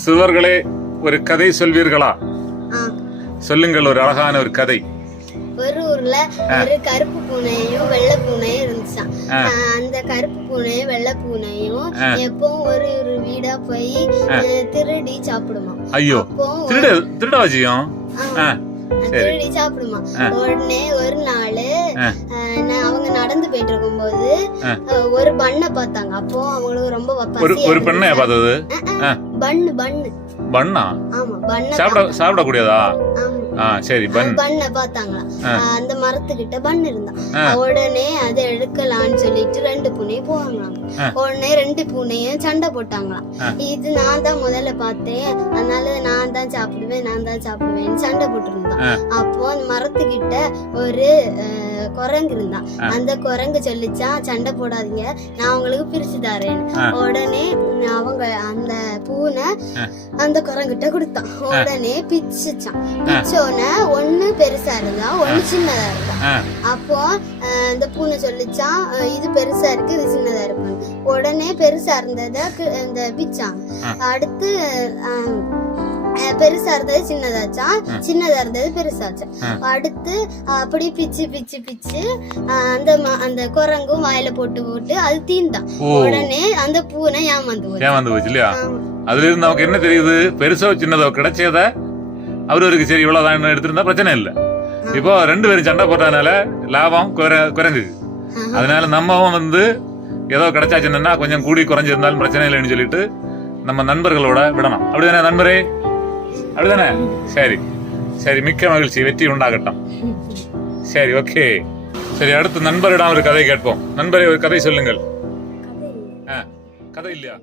சிறுவர்களே ஒரு கதை சொல்வீர்களா. சொல்லுங்கள் ஒரு அழகான ஒரு கதை. ஒரு ஊர்ல ஒரு கருப்பு பூனையும் வெள்ளை பூனையும். ஆ, அந்த கருப்பு பூனையும் வெள்ளை பூனையும் எப்பவும் ஒரு ஒரு வீடா போய் திருடி சாப்பிடுமா ஐயோ திருட திருட வச்சியும் திருடி சாப்பிடுமா உடனே ஒரு நாள் அவங்க நடந்து போயிட்டு இருக்கும்போது ஆ. பண்ணை பார்த்தாங்க. அப்போ அவங்களுக்கு ரொம்ப ஒரு ஒரு பெண்ணைய பார்த்தது? பண்ணு பண்ணு. பண்ணா? ஆமா பண்ணை சாப்பிட சாப்பிடக்கூடியதா? ஆமா. ஆ சரி பன் பண்ண பார்த்தாங்களாம் ஆ. அந்த மரத்துக்கிட்ட பன் இருந்தான். உடனே அதை எடுக்கலாம்னு சொல்லிட்டு ரெண்டு பூனையும் போவாங்களாம். உடனே ரெண்டு பூனையும் சண்டை போட்டாங்களாம். இது நான் தான் முதல்ல பார்த்தேன் அதனால நான் தான் சாப்பிடுவேன் நான் தான் சாப்பிடுவேன் சண்டை போட்டுருந்தான். அப்போ அந்த மரத்துக்கிட்ட ஒரு குரங்கு இருந்தான். அந்த குரங்கு சொல்லிச்சான் சண்டை போடாதீங்க நான் உங்களுக்கு பிரிச்சு தரேன். உடனே அவங்க அந்த பூனை. அந்த குரங்கிட்ட கொடுத்தான் உடனே பிச்சுச்சான் பிச்சோன்னே ஒண்ணு பெருசா இருந்தா ஒண்ணு சின்னதா ஆ, அப்போ இந்த பூனை சொல்லிச்சான் இது பெருசா இருக்கு இது சின்னதா இருக்கு உடனே பெருசா இருந்தத இந்த பிச்சான். அடுத்து பெருசா இருந்தது சின்னதாச்சான் சின்னதா இருந்தது பெருசாச்சான். அடுத்து அப்படி பிச்சு பிச்சு பிச்சு அந்த அந்த குரங்கும் வாயில போட்டு போட்டு அது தீந்தான் உடனே அந்த பூனை ஏமாந்து ஏமாந்து போச்சு இல்லையா. அதுல இருந்து நமக்கு என்ன தெரியுது? பெருசோ சின்னதோ கிடைச்சத அவருக்கு சரி இவ்வளவுதான் எடுத்திருந்தா பிரச்சனை இல்லை. இப்போ ரெண்டு பேரும் சண்டை போட்டதுனால லாபம் குறை- குறைஞ்சுது. அதனால நம்மவும் வந்து ஏதோ கிடைச்சாச்சுன்னா கொஞ்சம் கூடி குறைஞ்சிருந்தாலும் பிரச்சனை இல்லைன்னு சொல்லிட்டு நம்ம நண்பர்களோட விடணும். அப்படிதானே நண்பரே? அப்படிதானே? சரி. சரி மிக்க மகிழ்ச்சி. வெற்றி உண்டாகட்டும். சரி ஓகே. சரி அடுத்து நண்பரிடம் ஒரு கதை கேட்போம். நண்பரே ஒரு கதை சொல்லுங்கள். ஆ, கதை இல்லையா?